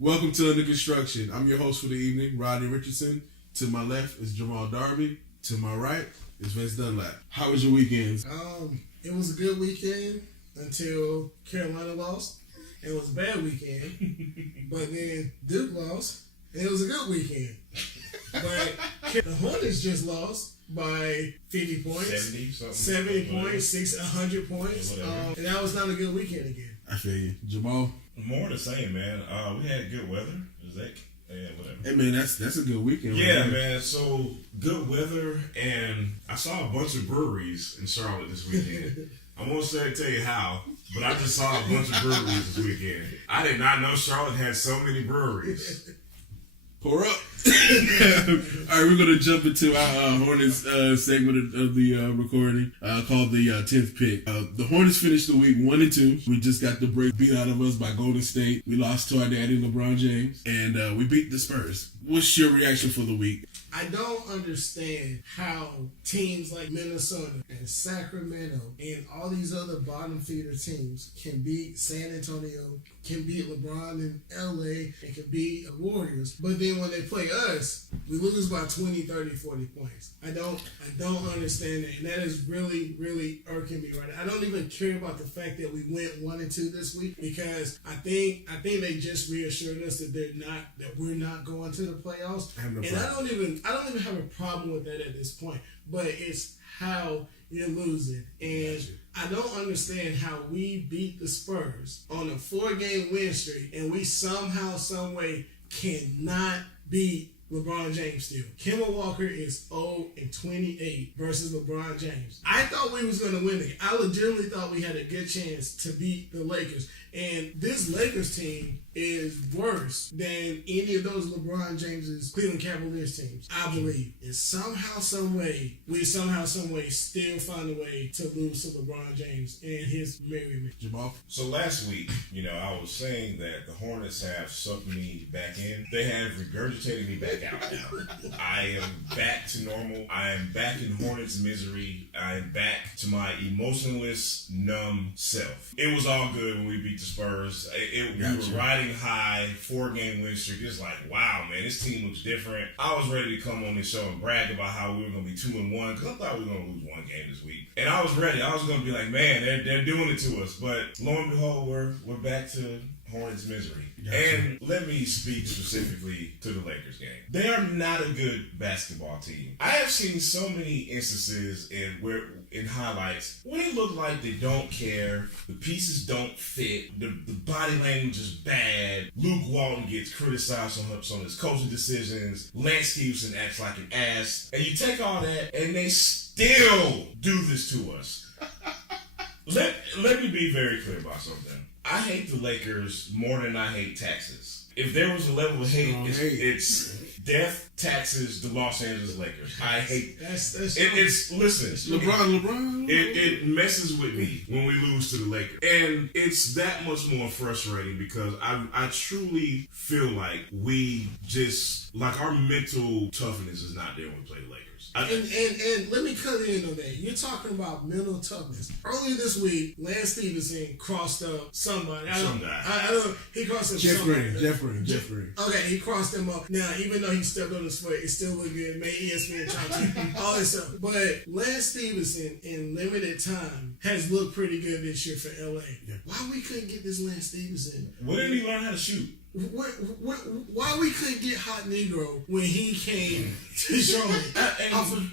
Welcome to Under Construction. I'm your host for the evening, Rodney Richardson. To my left is Jamal Darby. To my right is Vince Dunlap. How was your weekend? It was a good weekend until Carolina lost. It was a bad weekend, but then Duke lost, and it was a good weekend. But the Hornets just lost by 50 points, 70 points, 100 points, and that was not a good weekend again. I feel you. Jamal? More the same, man. We had good weather. Whatever. Hey, man, that's a good weekend. Yeah, right, man. So, good weather, and I saw a bunch of breweries in Charlotte this weekend. I won't tell you how, but I just saw a bunch of breweries this weekend. I did not know Charlotte had so many breweries. Pour up. All right, we're going to jump into our Hornets segment of the recording called the 10th pick. The Hornets finished the week 1-2. We just got the break beat out of us by Golden State. We lost to our daddy, LeBron James, and we beat the Spurs. What's your reaction for the week? I don't understand how teams like Minnesota and Sacramento and all these other bottom feeder teams can beat San Antonio, can beat LeBron in LA, and can beat the Warriors. But then when they play us, we lose by 20, 30, 40 points. I don't understand that. And that is really, really irking me right now. I don't even care about the fact that we went 1-2 this week because I think they just reassured us that we're not going to the playoffs. I don't even have a problem with that at this point, but it's how you're losing. And I don't understand how we beat the Spurs on a 4-game win streak and we somehow, some way cannot beat LeBron James still. Kemba Walker is 0-28 versus LeBron James. I thought we was going to win it. I legitimately thought we had a good chance to beat the Lakers. And this Lakers team is worse than any of those LeBron James's Cleveland Cavaliers teams, I believe. And somehow, some way, still find a way to lose to LeBron James and his merriment. Jamal? So last week, I was saying that the Hornets have sucked me back in. They have regurgitated me back out now. I am back to normal. I am back in Hornets misery. I am back to my emotionless, numb self. It was all good when we beat the Spurs. We were riding high, 4-game win streak. It's like, wow, man, this team looks different. I was ready to come on this show and brag about how we were going to be 2-1 because I thought we were going to lose one game this week. And I was ready. I was going to be like, man, they're doing it to us. But lo and behold, we're back to Hornets misery. Gotcha. And let me speak specifically to the Lakers game. They are not a good basketball team. I have seen so many instances in highlights where they look like they don't care, the pieces don't fit, the body language is bad, Luke Walton gets criticized on his coaching decisions, Lance Stevenson acts like an ass, and you take all that and they still do this to us. Let me be very clear about something. I hate the Lakers more than I hate taxes. If there was a level of hate, it's death, taxes, the Los Angeles Lakers. I hate that's listen, LeBron. It messes with me when we lose to the Lakers, and it's that much more frustrating because I truly feel like we just our mental toughness is not there when we play the Lakers. And let me cut in on that. You're talking about mental toughness. Earlier this week, Lance Stevenson crossed up somebody. He crossed up somebody. Jeffrey. Okay, he crossed him up. Now, even though he stepped on his foot, it still looked good. Made ESPN top all that stuff. But Lance Stevenson, in limited time, has looked pretty good this year for LA. Yeah. Why we couldn't get this Lance Stevenson? When did he learn how to shoot? Why we couldn't get Hot Negro when he came to Charlotte?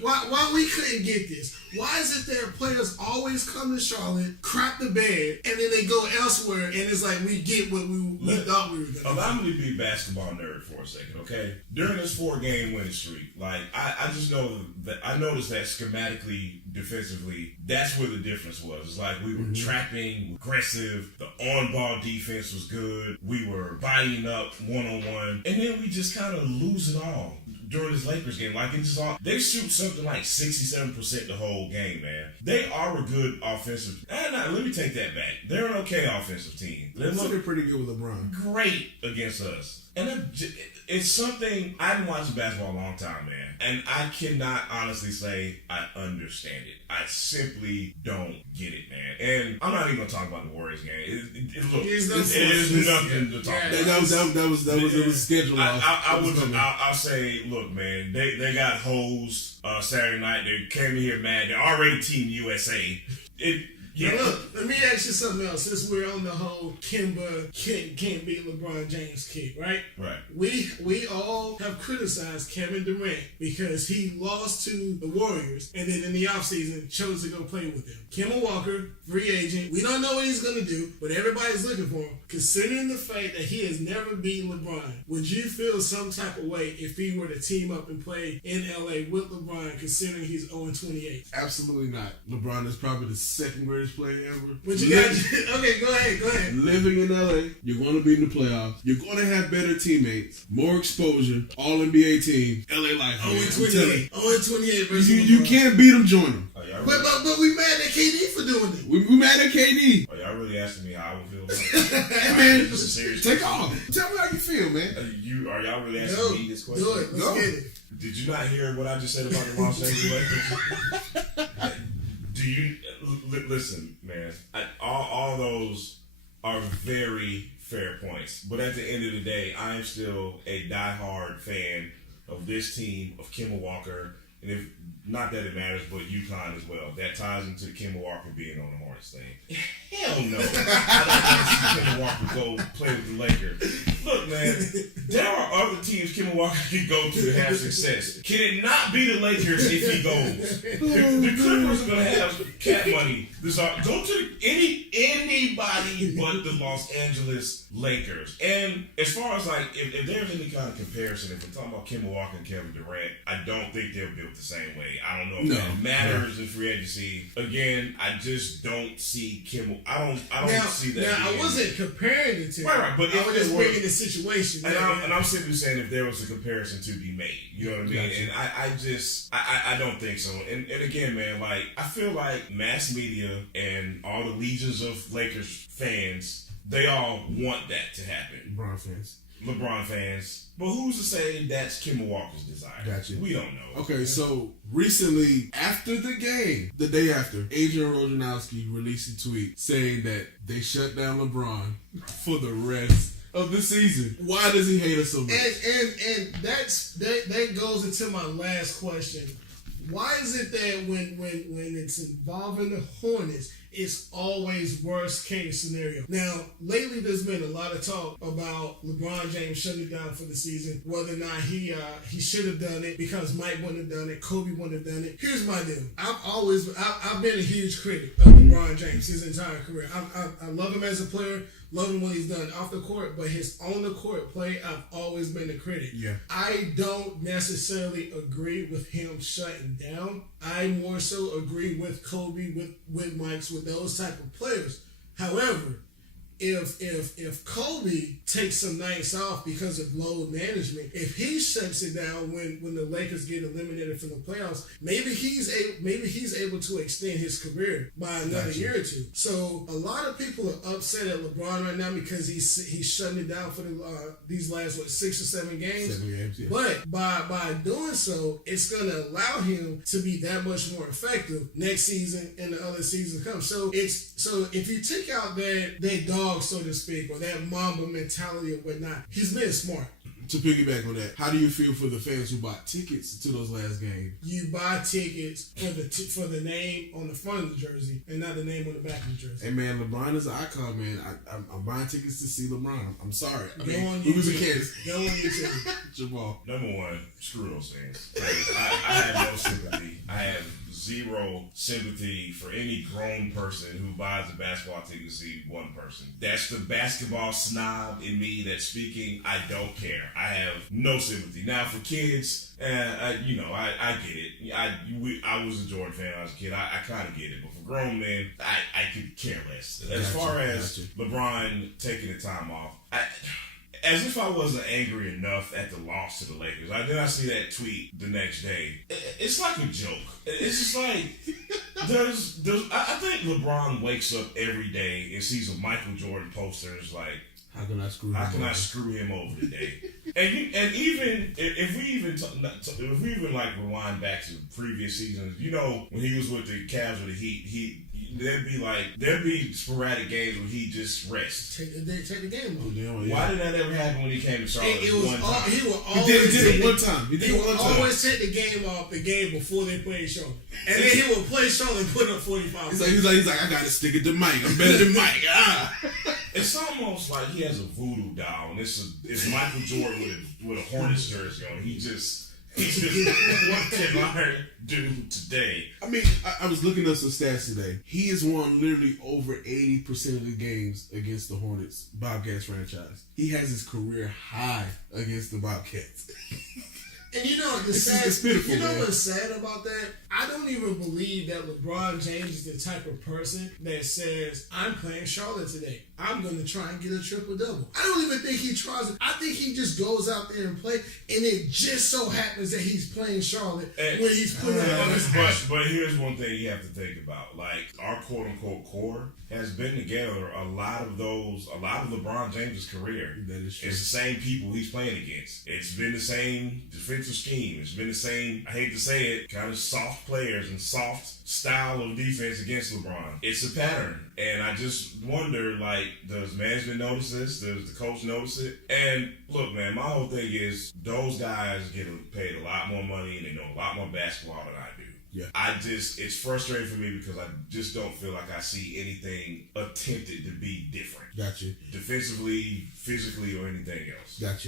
Why we couldn't get this? Why is it that players always come to Charlotte, crap the bed, and then they go elsewhere, and it's like we get what we thought we were going to get? Allow me to be a basketball nerd for a second, okay? During this 4-game winning streak, I just know that I noticed that schematically, defensively, that's where the difference was. It's like we were trapping, aggressive, the on-ball defense was good, we were biting up one-on-one, and then we just kind of lose it all during this Lakers game. They shoot something like 67% the whole game, man. They are a good offensive. Let me take that back. They're an okay offensive team. They're looking pretty good with LeBron. Great against us. And it's something, I haven't watched basketball a long time, man. And I cannot honestly say I understand it. I simply don't get it, man. And I'm not even going to talk about the Warriors game. It is nothing to talk about. That was scheduled. I'll say, look, man, they got hosed Saturday night. They came in here mad. They're already Team USA. Yeah. Now look, let me ask you something else. Since we're on the whole Kimba can't beat LeBron James kick, right? Right. We all have criticized Kevin Durant because he lost to the Warriors and then in the offseason chose to go play with them. Kemba Walker, free agent. We don't know what he's going to do, but everybody's looking for him. Considering the fact that he has never beaten LeBron, would you feel some type of way if he were to team up and play in LA with LeBron, considering he's 0-28? Absolutely not. LeBron is probably the second greatest player ever. But you got okay. Go ahead. Living in LA, you're going to be in the playoffs. You're going to have better teammates, more exposure. All NBA team, LA life. 0-28 versus you can't beat them. Join them. But we mad at KD for doing it. We mad at KD. Are y'all really asking me how I would feel about it? Hey man, take off. Tell me how you feel, man. Are y'all really asking me this question? Do it. Let's get it. Did you not hear what I just said about the Los Angeles Lakers? Do you listen, man? All those are very fair points, but at the end of the day, I am still a diehard fan of this team, of Kemba Walker, and if not that it matters, but UConn as well. That ties into Kemba Walker being on the Hornets thing. Hell no. I don't want to see Kemba Walker go play with the Lakers. Look, man, there are other teams Kemba Walker can go to have success. Can it not be the Lakers if he goes? The Clippers are going to have cat money. Go to anybody but the Los Angeles Lakers. And as far as like, if there's any kind of comparison, if we're talking about Kemba Walker and Kevin Durant, I don't think they're built the same way. I don't know if that matters in free agency. Again, I just don't see Kemba. I don't see that. Now, I wasn't comparing the two. Right. But I was just bringing the situation. And I'm simply saying if there was a comparison to be made. You know what I mean? Gotcha. And I don't think so. And again, man, like, I feel like mass media and all the legions of Lakers fans, they all want that to happen. LeBron fans. But who's to say that's Kemba Walker's desire? Gotcha. We don't know. Okay, so recently, after the game, the day after, Adrian Wojnarowski released a tweet saying that they shut down LeBron for the rest of the season. Why does he hate us so much? And that goes into my last question. Why is it that when it's involving the Hornets, it's always worst case scenario? Now, lately there's been a lot of talk about LeBron James shutting it down for the season, whether or not he should have done it because Mike wouldn't have done it, Kobe wouldn't have done it. Here's my deal. I've been a huge critic of LeBron James his entire career. I love him as a player. Love him what he's done off the court, but his on the court play, I've always been a critic. Yeah. I don't necessarily agree with him shutting down. I more so agree with Kobe, with Mike's, with those type of players. However, if Kobe takes some nights off because of load management, if he shuts it down when the Lakers get eliminated from the playoffs, maybe he's able to extend his career by another year or two. So a lot of people are upset at LeBron right now because he's shutting it down for these last 6 or 7 games. 7 games, yeah. But by doing so, it's going to allow him to be that much more effective next season and the other seasons come. So if you take out that dog, so to speak, or that Mamba mentality or whatnot, he's been smart. To piggyback on that, how do you feel for the fans who bought tickets to those last games? You buy tickets for the name on the front of the jersey and not the name on the back of the jersey. Hey man, LeBron is an icon, man. I'm buying tickets to see LeBron. I'm sorry. Go on YouTube. Jamal. Number one, screw those fans. Like, I have no sympathy. I have zero sympathy for any grown person who buys a basketball ticket to see one person. That's the basketball snob in me that's speaking. I don't care. I have no sympathy. Now for kids, I get it. I was a Jordan fan when I was a kid. I kind of get it. But for grown men, I could care less. As far as LeBron taking the time off, as if I wasn't angry enough at the loss to the Lakers. Then I see that tweet the next day. It's like a joke. It's just like, I think LeBron wakes up every day and sees a Michael Jordan poster and is like, how can I screw him over today? And even if we even like rewind back to previous seasons, you know, when he was with the Cavs or the Heat, there'd be sporadic games where he just rests. Take the game off. Yeah. Why did that ever happen when he came to Charlotte? He would He did it one time. He would always take the game off the game before they played Charlotte, and then he would play Charlotte and put up 45. He's like, I gotta stick it to Mike. I'm better than Mike. It's almost like he has a voodoo doll, and it's Michael Jordan with a Hornets jersey on. He's just what can I do today? I mean, I was looking up some stats today. He has won literally over 80% of the games against the Hornets Bobcats franchise. He has his career high against the Bobcats. And you know it's pitiful, you know man. what's sad about that? I don't even believe that LeBron James is the type of person that says, I'm playing Charlotte today. I'm going to try and get a triple-double. I don't even think he tries it. I think he just goes out there and plays, and it just so happens that he's playing Charlotte when he's putting it on his But here's one thing you have to think about. Like, our quote-unquote core has been together a lot of LeBron James' career. That is true. It's the same people he's playing against. It's been the same defensive scheme. It's been the same, I hate to say it, kind of soft players and soft style of defense against LeBron. It's a pattern. And I just wonder, like, does management notice this? Does the coach notice it? And look, man, my whole thing is those guys get paid a lot more money and they know a lot more basketball than I do. Yeah. It's frustrating for me because I just don't feel like I see anything attempted to be different. Gotcha. Defensively, physically, or anything else. Gotcha.